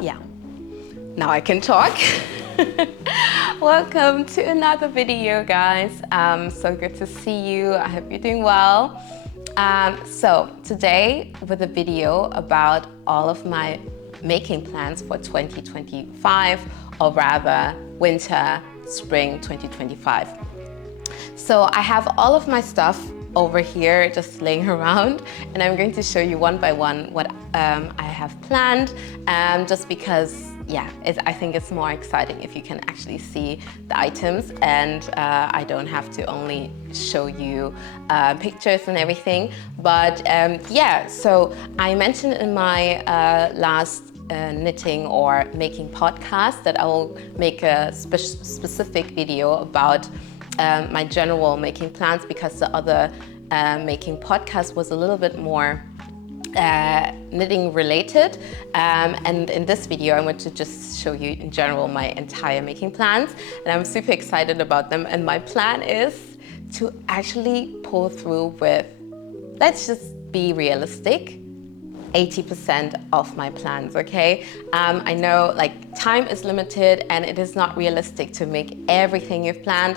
Yeah, now I can talk. Welcome to another video, guys. So good to see you. I hope you're doing well. So today with a video about all of my making plans for 2025, or rather winter, spring 2025. So I have all of my stuff over here just laying around, and I'm going to show you one by one what I have planned, just because, yeah, I think it's more exciting if you can actually see the items, and I don't have to only show you pictures and everything. But yeah, so I mentioned in my last knitting or making podcast that I will make a specific video about my general making plans, because the other making podcast was a little bit more knitting related, and in this video I want to just show you in general my entire making plans, and I'm super excited about them. And my plan is to actually pull through with, let's just be realistic, 80% of my plans, okay? I know like time is limited and it is not realistic to make everything you've planned.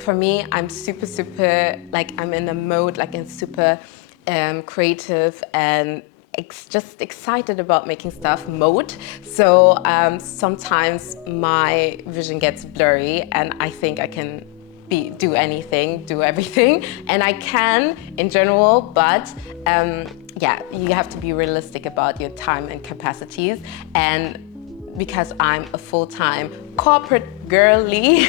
For me, I'm super, like I'm in a mode, like in super creative and just excited about making stuff mode. So sometimes my vision gets blurry and I think I can do anything, do everything, and I can in general, but yeah, you have to be realistic about your time and capacities. And because I'm a full-time corporate girly,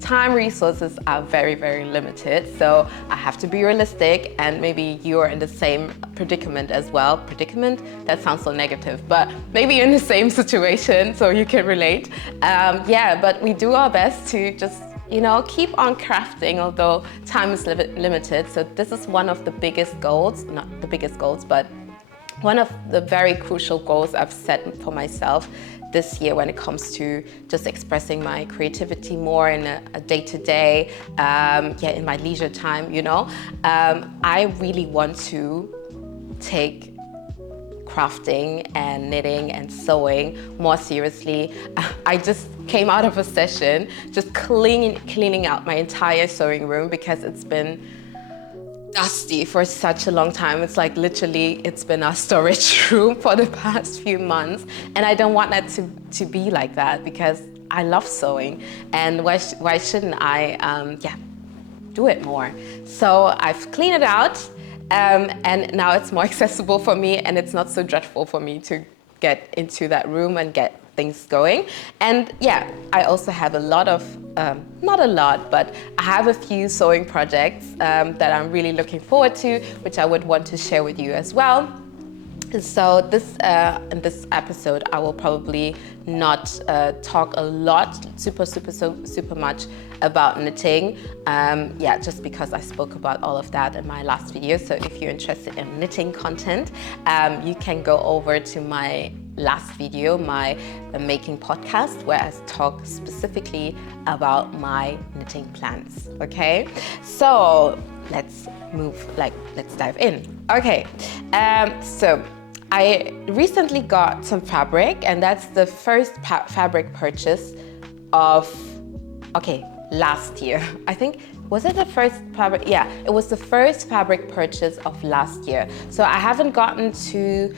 time resources are very limited. So I have to be realistic, and maybe you're in the same predicament as well. Predicament? That sounds so negative, but maybe you're in the same situation, so you can relate. Yeah, but we do our best to just, you know, keep on crafting, although time is limited. So this is one of the biggest goals, not the biggest goals, but one of the very crucial goals I've set for myself this year when it comes to just expressing my creativity more in a day-to-day, yeah, in my leisure time, you know. I really want to take crafting and knitting and sewing more seriously. I just came out of a session just cleaning out my entire sewing room because it's been dusty for such a long time. It's like literally it's been our storage room for the past few months, and I don't want that to be like that, because I love sewing, and why shouldn't I yeah, do it more? So I've cleaned it out. And now it's more accessible for me, and it's not so dreadful for me to get into that room and get things going. And yeah, I also have a lot of, not a lot, but I have a few sewing projects that I'm really looking forward to, which I would want to share with you as well. So this in this episode, I will probably not talk a lot, super much about knitting. Yeah, just because I spoke about all of that in my last video. So if you're interested in knitting content, you can go over to my last video, my making podcast, where I talk specifically about my knitting plans. Okay, so let's dive in. Okay, so I recently got some fabric, and that's the first fabric purchase of, okay, last year. I think, was it the first fabric? Yeah, it was the first fabric purchase of last year. So I haven't gotten to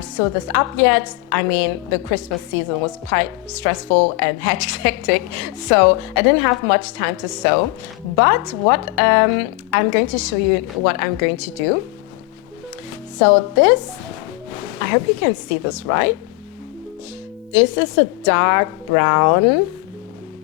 sew this up yet. I mean, the Christmas season was quite stressful and hectic, so I didn't have much time to sew. But what I'm going to show you what I'm going to do. So this, I hope you can see this right. This is a dark brown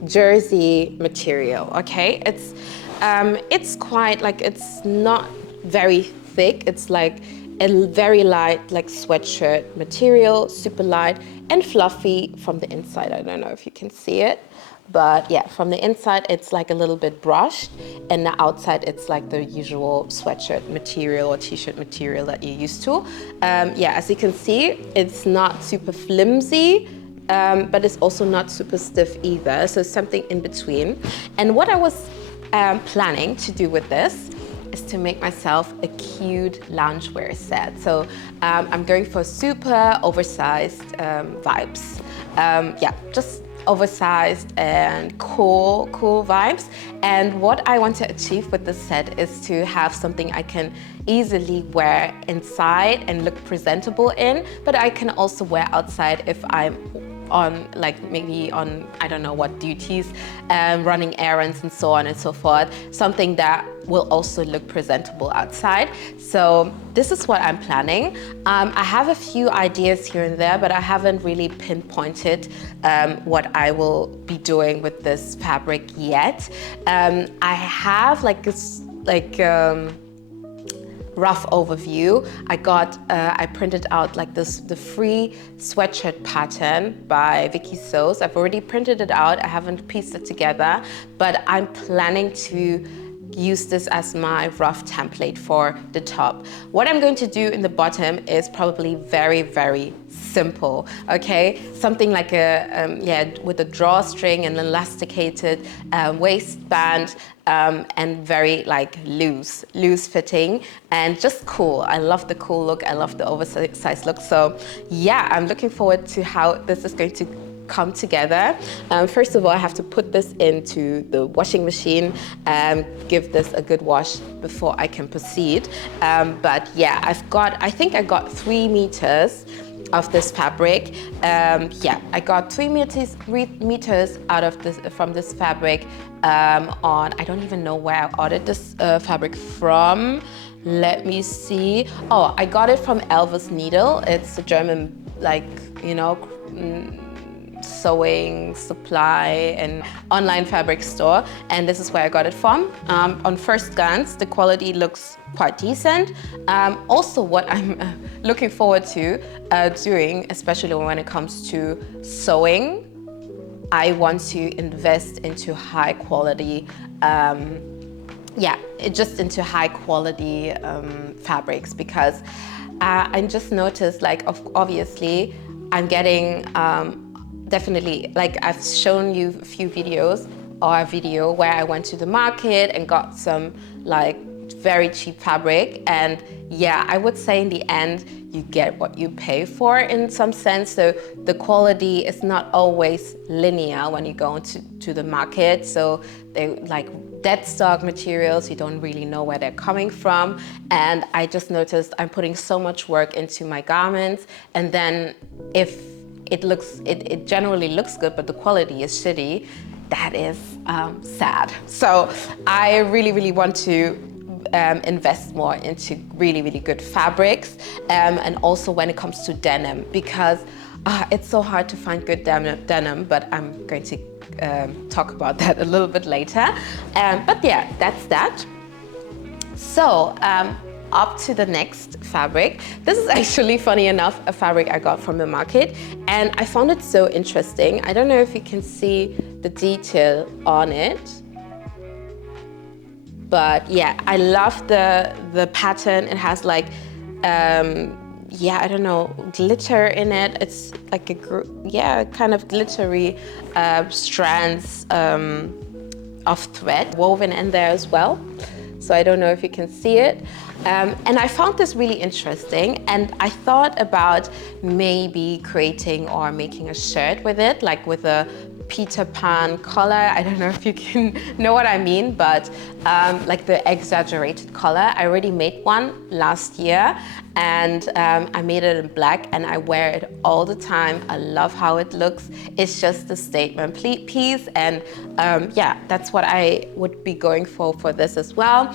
jersey material, okay? It's quite, like, it's not very thick. It's like a very light, like, sweatshirt material, super light and fluffy from the inside. I don't know if you can see it, but yeah, from the inside it's like a little bit brushed, and the outside it's like the usual sweatshirt material or t-shirt material that you're used to. Yeah, as you can see, it's not super flimsy, but it's also not super stiff either, so something in between. And what I was planning to do with this is to make myself a cute loungewear set. So I'm going for super oversized vibes. Yeah, just oversized and cool vibes. And what I want to achieve with this set is to have something I can easily wear inside and look presentable in, but I can also wear outside if I'm on, like, maybe on, I don't know what duties, running errands and so on and so forth. Something that will also look presentable outside. So this is what I'm planning. I have a few ideas here and there, but I haven't really pinpointed what I will be doing with this fabric yet. I have like this, rough overview. I printed out like the free sweatshirt pattern by Vicky Sews. I've already printed it out. I haven't pieced it together, but I'm planning to use this as my rough template for the top. What I'm going to do in the bottom is probably very, very simple, okay? Something like with a drawstring and elasticated waistband, and very like loose fitting and just cool. I love the cool look. I love the oversized look. So yeah, I'm looking forward to how this is going to come together. First of all, I have to put this into the washing machine and give this a good wash before I can proceed. But yeah, I think I got 3 meters of this fabric. Yeah, I got 3 meters out of this from this fabric on, I don't even know where I ordered this fabric from. Let me see. Oh, I got it from Elvis Needle. It's a German, like, you know, sewing supply and online fabric store, and this is where I got it from. On first glance, the quality looks quite decent. Also, what I'm looking forward to doing, especially when it comes to sewing, I want to invest into high quality, into high quality fabrics, because I just noticed, like, obviously I'm getting definitely, like, I've shown you a few videos, or a video where I went to the market and got some like very cheap fabric, and yeah, I would say in the end you get what you pay for in some sense. So the quality is not always linear when you go into the market. So they like dead stock materials, you don't really know where they're coming from. And I just noticed I'm putting so much work into my garments, and then if it generally looks good, but the quality is shitty, that is sad. So I really want to invest more into really good fabrics, and also when it comes to denim, because it's so hard to find good denim, but I'm going to talk about that a little bit later. But yeah, that's that. So up to the next fabric. This is actually, funny enough, a fabric I got from the market, and I found it so interesting. I don't know if you can see the detail on it, but yeah, I love the pattern. It has like, I don't know, glitter in it. It's like kind of glittery strands of thread woven in there as well. So I don't know if you can see it. And I found this really interesting, and I thought about maybe creating or making a shirt with it, like with a Peter Pan collar. I don't know if you can know what I mean, but like the exaggerated collar. I already made one last year, and I made it in black, and I wear it all the time. I love how it looks. It's just a statement piece, and yeah, that's what I would be going for this as well.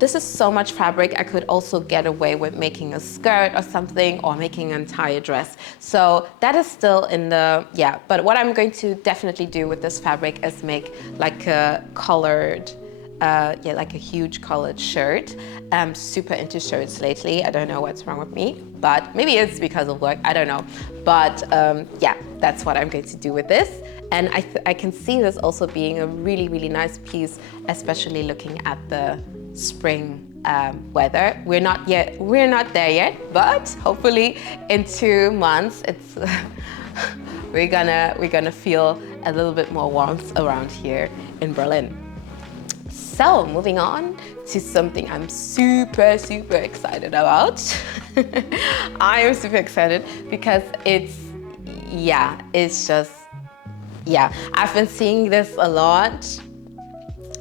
This is so much fabric. I could also get away with making a skirt or something, or making an entire dress. So that is still in the, but what I'm going to definitely do with this fabric is make like a colored, like a huge colored shirt. I'm super into shirts lately. I don't know what's wrong with me, but maybe it's because of work, I don't know. But yeah, that's what I'm going to do with this. And I can see this also being a really nice piece, especially looking at the spring weather. We're not there yet, but hopefully in 2 months it's we're gonna feel a little bit more warmth around here in Berlin. So moving on to something I'm super, super excited about. I am super excited because it's just, I've been seeing this a lot.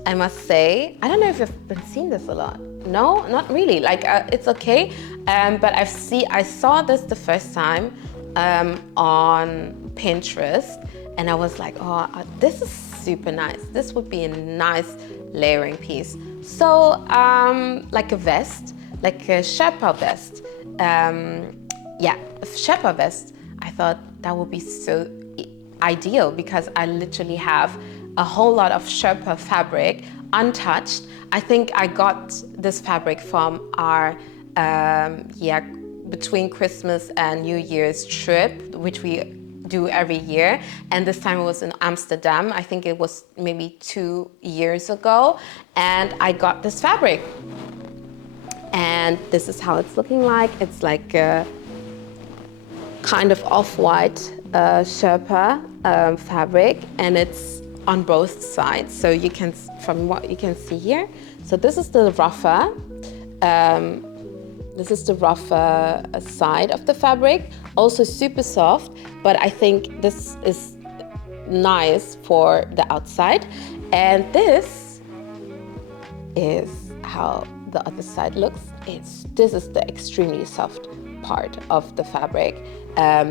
I must say, I don't know if you've been seeing this a lot. No, not really. Like it's okay, but I saw this the first time on Pinterest, and I was like, oh, this is super nice. This would be a nice layering piece. So like a vest, like a Sherpa vest. A Sherpa vest. I thought that would be so ideal because I literally have a whole lot of Sherpa fabric untouched. I think I got this fabric from our between Christmas and New Year's trip, which we do every year, and this time it was in Amsterdam. I think it was maybe 2 years ago, and I got this fabric, and this is how it's looking like. It's like a kind of off-white Sherpa fabric, and it's on both sides, so you can, from what you can see here, so this is the rougher side of the fabric, also super soft, but I think this is nice for the outside, and this is how the other side looks. This is the extremely soft part of the fabric.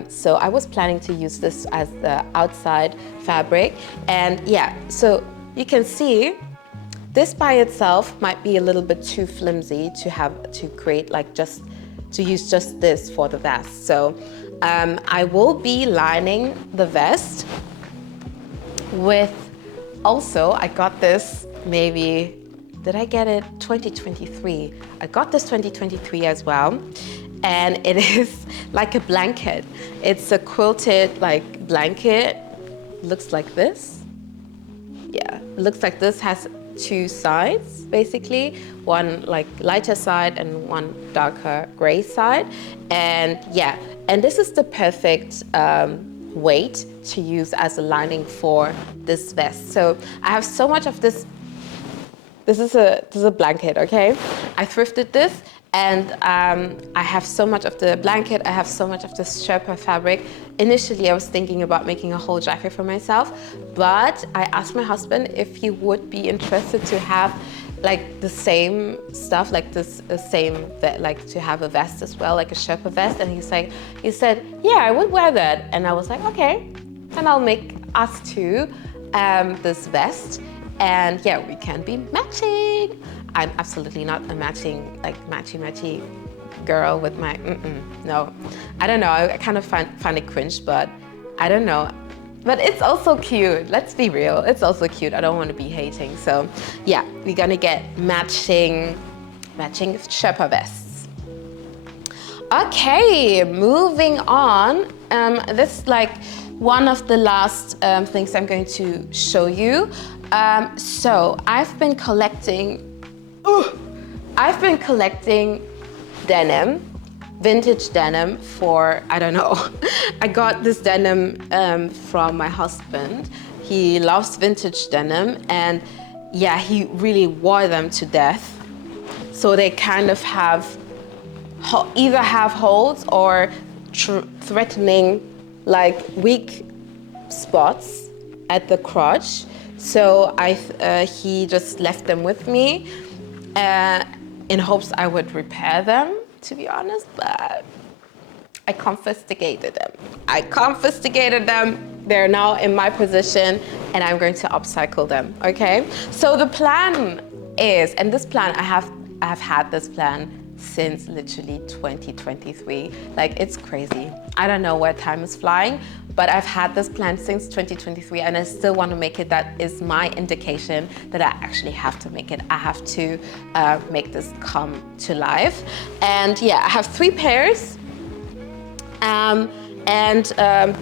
So I was planning to use this as the outside fabric, and so you can see this by itself might be a little bit too flimsy to create like to use just this for the vest. So I will be lining the vest with, also I got this maybe, did I get it 2023? I got this 2023 as well. And it is like a blanket. It's a quilted like blanket. Looks like this. Yeah, it looks like this. Has 2 sides basically. One like lighter side and one darker gray side. And and this is the perfect weight to use as a lining for this vest. So I have so much of this. This is a blanket, okay? I thrifted this. And I have so much of the blanket, I have so much of this Sherpa fabric. Initially, I was thinking about making a whole jacket for myself, but I asked my husband if he would be interested to have like the same stuff, like this like to have a vest as well, like a Sherpa vest. And he said, yeah, I would wear that. And I was like, okay, then I'll make us two this vest. And we can be matching. I'm absolutely not a matchy girl with my, no. I don't know, I kind of find it cringe, but I don't know. But it's also cute, let's be real. It's also cute, I don't want to be hating. So we're gonna get matching Sherpa vests. Okay, moving on. This is like one of the last things I'm going to show you. So I've been collecting denim, vintage denim for, I don't know. I got this denim from my husband. He loves vintage denim, and he really wore them to death. So they kind of either have holes or threatening like weak spots at the crotch. So he just left them with me in hopes I would repair them, to be honest, but I confiscated them. They're now in my possession, and I'm going to upcycle them, okay? So the plan is, and this plan, I have had this plan since literally 2023. Like, it's crazy. I don't know where time is flying, but I've had this plan since 2023, and I still want to make it. That is my indication that I actually have to make it. I have to make this come to life. And I have 3 pairs.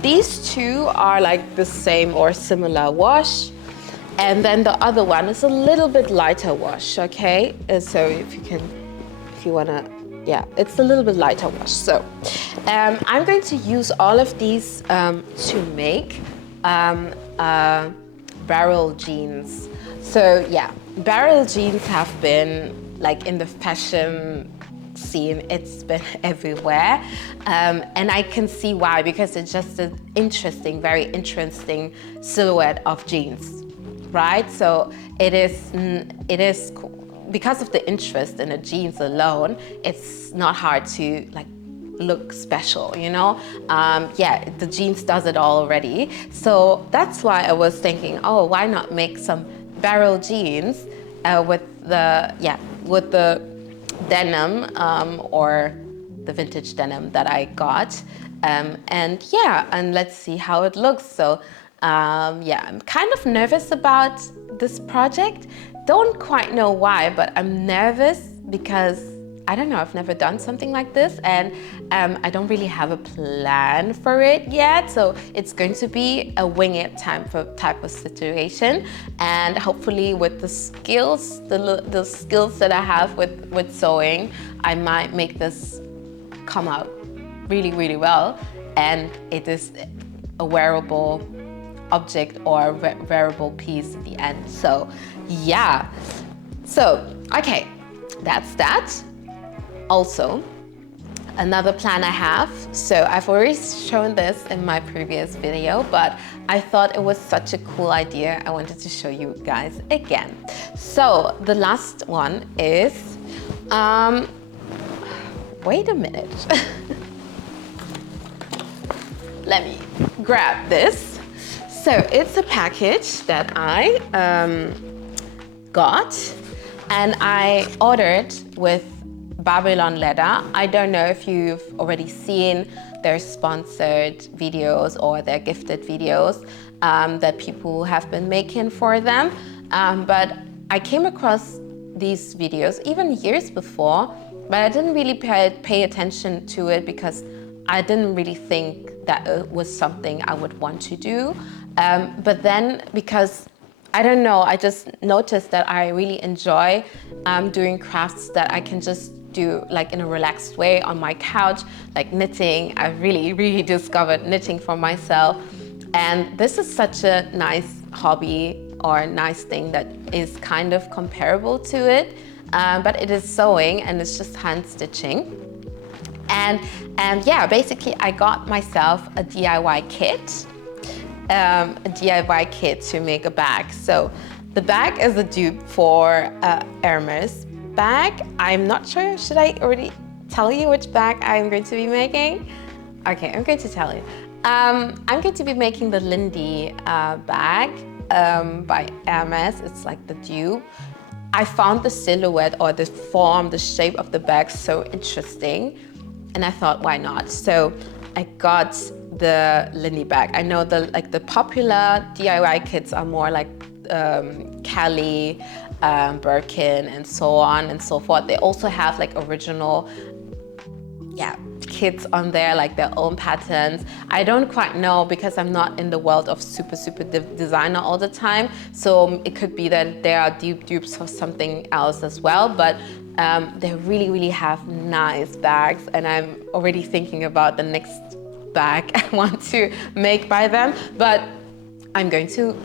These 2 are like the same or similar wash. And then the other one is a little bit lighter wash, okay? So if you wanna, it's a little bit lighter wash. So I'm going to use all of these to make barrel jeans. So barrel jeans have been like in the fashion scene, it's been everywhere, and I can see why, because it's just an interesting, very interesting silhouette of jeans, right? So it is because of the interest in the jeans alone, it's not hard to like look special, you know? Yeah, the jeans does it all already. So that's why I was thinking, oh, why not make some barrel jeans with the denim or the vintage denim that I got. And yeah, and let's see how it looks. So yeah, I'm kind of nervous about this project. Don't quite know why, but I'm nervous because I don't know, I've never done something like this, and I don't really have a plan for it yet. So it's going to be a wing it type of situation. And hopefully with the skills, the skills that I have with sewing, I might make this come out really, really well. And it is a wearable object or a wearable piece at the end. So yeah, so okay, that's that. Also, another plan I have, so I've already shown this in my previous video, but I thought it was such a cool idea, I wanted to show you guys again. So the last one is, wait a minute. Let me grab this. So it's a package that I got, and I ordered with Babylon Leather. I don't know if you've already seen their sponsored videos or their gifted videos that people have been making for them. But I came across these videos even years before, but I didn't really pay attention to it because I didn't really think that it was something I would want to do. But then, because I don't know, I just noticed that I really enjoy doing crafts that I can just do like in a relaxed way on my couch, like knitting. I really discovered knitting for myself. And this is such a nice hobby or nice thing that is kind of comparable to it. But it is sewing and it's just hand stitching. And yeah, basically I got myself a DIY kit. A DIY kit to make a bag. So the bag is a dupe for Hermes bag. I'm not sure, should I already tell you which bag I'm going to be making? Okay, I'm going to tell you. I'm going to be making the Lindy bag by Hermes. It's like the dupe. I found the silhouette or the form, the shape of the bag so interesting, and I thought, why not? So I got the Lindy bag. I know the popular DIY kits are more like Kelly, Birkin, and so on and so forth. They also have like original, kits on there, like their own patterns. I don't quite know because I'm not in the world of super designer all the time. So it could be that there are dupes of something else as well, but they really have nice bags, and I'm already thinking about the next bag I want to make by them. But I'm going to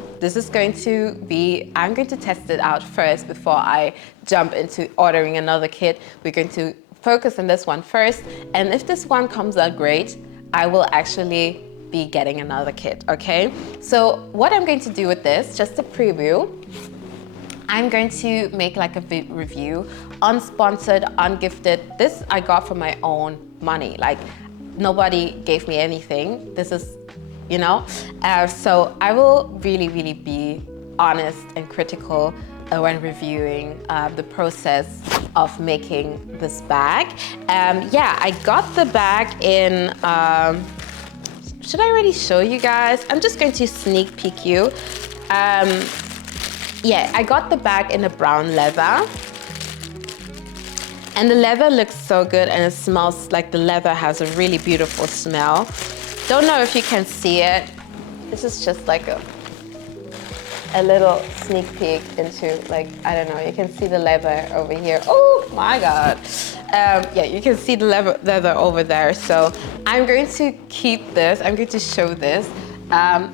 test it out first before I jump into ordering another kit. We're going to focus on this one first, and if this one comes out great, I will actually be getting another kit, okay? So what I'm going to do with this, just a preview, I'm going to make like a review, unsponsored, ungifted. This I got from my own money, like nobody gave me anything. This is, you know? So I will really be honest and critical when reviewing the process of making this bag. Yeah, I got the bag in, should I already show you guys? I'm just going to sneak peek you. Yeah, I got the bag in a brown leather. And the leather looks so good, and it smells like the leather has a really beautiful smell. Don't know if you can see it. This is just like a little sneak peek into, like, I don't know, you can see the leather over here. Oh my God. Yeah, you can see the leather over there. So I'm going to keep this, I'm going to show this. I'm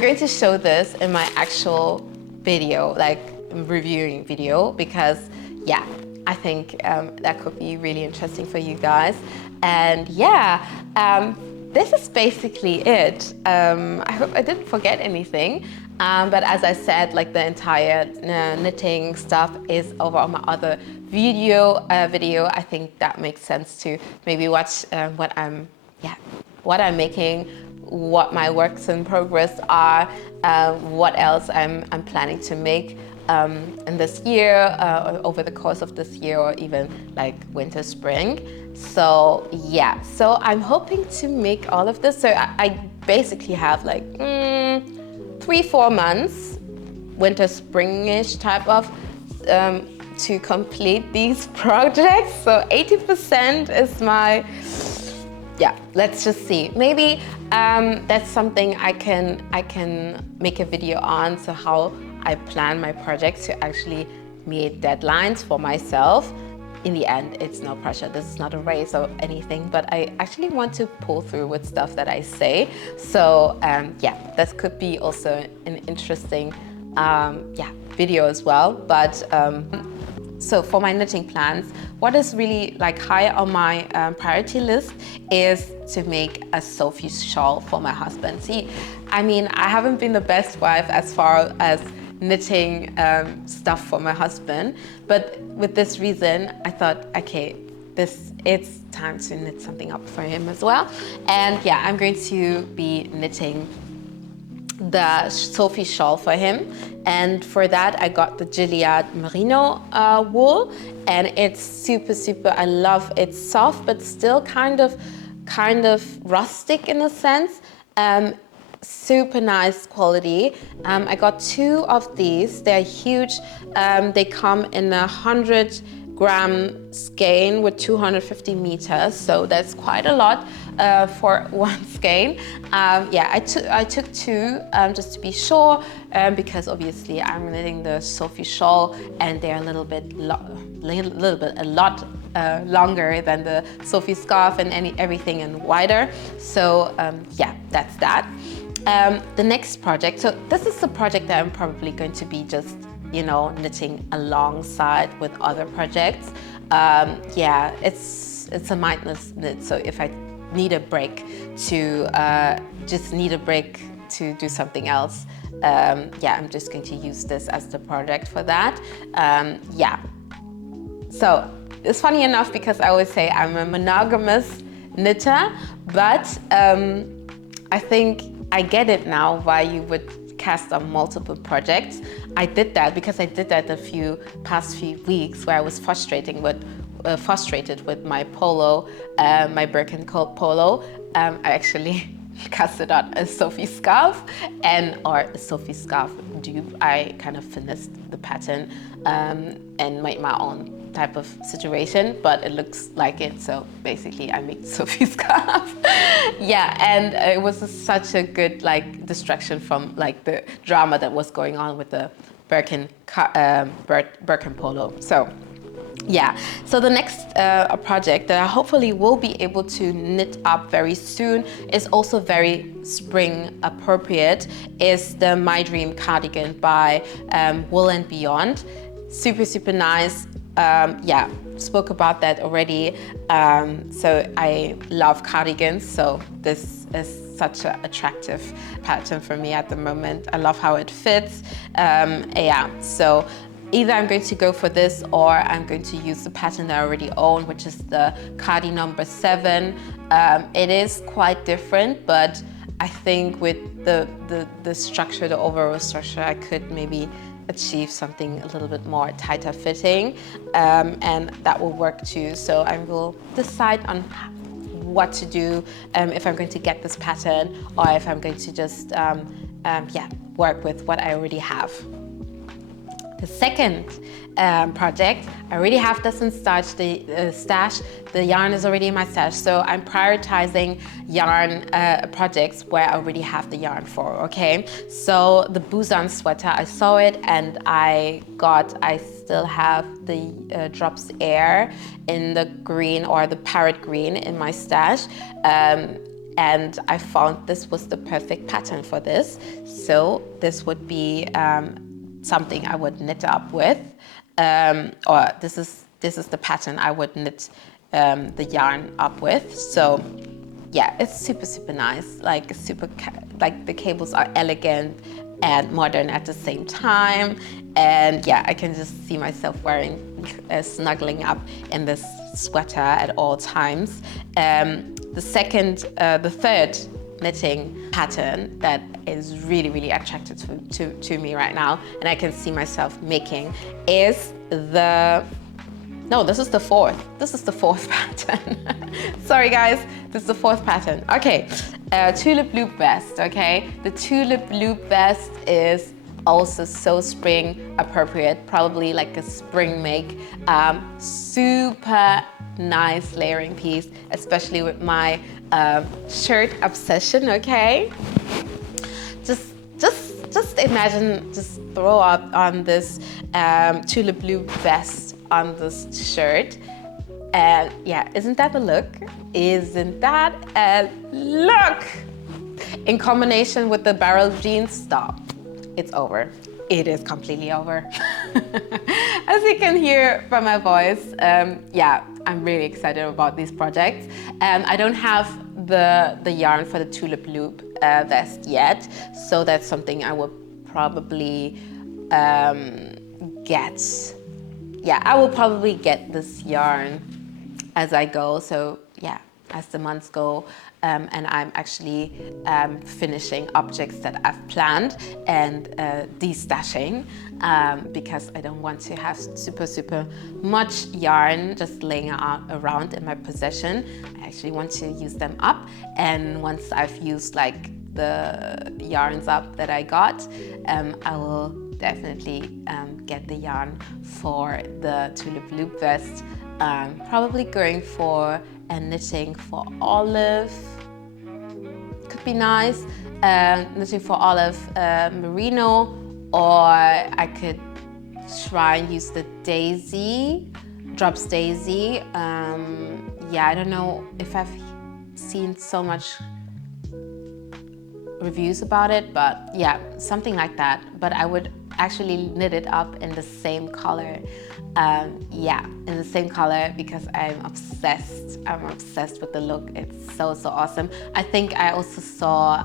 going to show this in my actual video, like reviewing video, because yeah, I think that could be really interesting for you guys. And yeah, this is basically it. I hope I didn't forget anything. But as I said, like the entire knitting stuff is over on my other video. I think that makes sense to maybe watch what I'm making, what my works in progress are, what else I'm planning to make in this year, or over the course of this year, or even like winter, spring. So yeah, so I'm hoping to make all of this. So I basically have like 3-4 months, winter, springish type of, to complete these projects. So 80% is my, yeah, let's just see. Maybe that's something I can make a video on, so how I plan my projects to actually meet deadlines for myself. In the end, it's no pressure. This is not a race or anything, but I actually want to pull through with stuff that I say. So yeah, that could be also an interesting video as well. But so for my knitting plans, what is really like high on my priority list is to make a Sophie shawl for my husband. See, I mean, I haven't been the best wife as far as knitting stuff for my husband, but with this reason, I thought, okay, it's time to knit something up for him as well. And yeah, I'm going to be knitting the Sophie shawl for him, and for that I got the Gilead merino wool, and it's super, I love it. It's soft but still kind of rustic in a sense. Super nice quality. I got 2 of these. They're huge. They come in a 100-gram skein with 250 meters, so that's quite a lot for one skein. Yeah, I took 2 just to be sure, because obviously I'm knitting the Sophie shawl, and they're a lot longer than the Sophie scarf and everything, and wider. So yeah, that's that. The next project, so this is the project that I'm probably going to be just, you know, knitting alongside with other projects. Yeah, it's a mindless knit, so if I need a break to do something else, yeah, I'm just going to use this as the project for that. Yeah, so it's funny enough because I always say I'm a monogamous knitter, but I think I get it now why you would cast on multiple projects. I did that because I did that the past few weeks where I was frustrated with my polo, my Birkin polo. I actually casted on a Sophie scarf or a Sophie scarf dupe. I kind of finessed the pattern and made my own type of situation, but it looks like it, so basically I made Sophie scarf. Yeah, and it was such a good like distraction from like the drama that was going on with the Birkin polo. So yeah, so the next project that I hopefully will be able to knit up very soon is also very spring appropriate, is the My Dream cardigan by Wool and Beyond. Super nice. Yeah, spoke about that already. So I love cardigans, so this is such an attractive pattern for me at the moment. I love how it fits. Yeah, so either I'm going to go for this or I'm going to use the pattern that I already own, which is the Cardi number 7. It is quite different, but I think with the structure, the overall structure, I could maybe achieve something a little bit more tighter fitting, and that will work too. So I will decide on what to do, if I'm going to get this pattern or if I'm going to just yeah, work with what I already have. The second project, I already have this in stash. The yarn is already in my stash, so I'm prioritizing yarn projects where I already have the yarn for, okay? So the Busan sweater, I saw it and I still have the Drops Air in the green, or the parrot green, in my stash. And I found this was the perfect pattern for this. So this would be something I would knit up with, or this is the pattern I would knit the yarn up with. So yeah, it's super nice. Like like the cables are elegant and modern at the same time. And yeah, I can just see myself wearing, snuggling up in this sweater at all times. The third knitting pattern that is really attractive to me right now, and I can see myself making, is this is the fourth pattern. Sorry guys, this is the fourth pattern. Okay, tulip loop vest, okay? The tulip loop vest is also so spring appropriate, probably like a spring make. Super nice layering piece, especially with my shirt obsession, okay? Just imagine, just throw up on this tulip loop vest on this shirt. And yeah, isn't that a look? Isn't that a look? In combination with the barrel jeans, stop. It's over. It is completely over. As you can hear from my voice, yeah, I'm really excited about these projects. I don't have the yarn for the tulip loop vest yet, so that's something I will probably get. Yeah, I will probably get this yarn as I go. So yeah, as the months go, and I'm actually finishing objects that I've planned and destashing, because I don't want to have super much yarn just laying around in my possession. I actually want to use them up, and once I've used like the yarns up that I got, I will definitely get the yarn for the tulip loop vest. Probably going for a knitting for olive, could be nice. Knitting for olive merino, or I could try and use the daisy, drops daisy. Yeah, I don't know if I've seen so much reviews about it, but yeah, something like that. But I would actually knit it up in the same color. Yeah, in the same color, because I'm obsessed. I'm obsessed with the look. It's so awesome. I think I also saw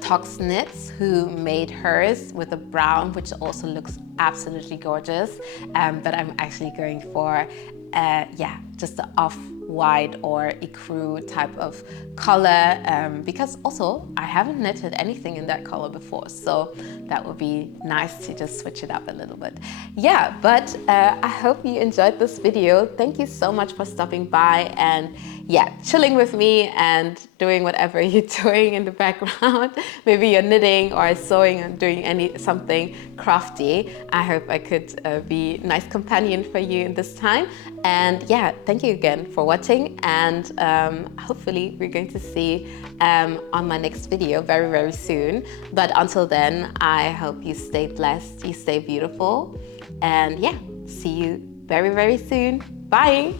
Tox Knits, who made hers with a brown, which also looks absolutely gorgeous. But I'm actually going for yeah, just the off-white or ecru type of color, because also I haven't knitted anything in that color before, so that would be nice to just switch it up a little bit. Yeah, but I hope you enjoyed this video. Thank you so much for stopping by and yeah, chilling with me and doing whatever you're doing in the background. Maybe you're knitting or sewing and doing something crafty. I hope I could be a nice companion for you in this time. And yeah, thank you again for watching, and hopefully we're going to see on my next video very soon. But until then, I hope you stay blessed, you stay beautiful, and yeah, see you very soon. Bye.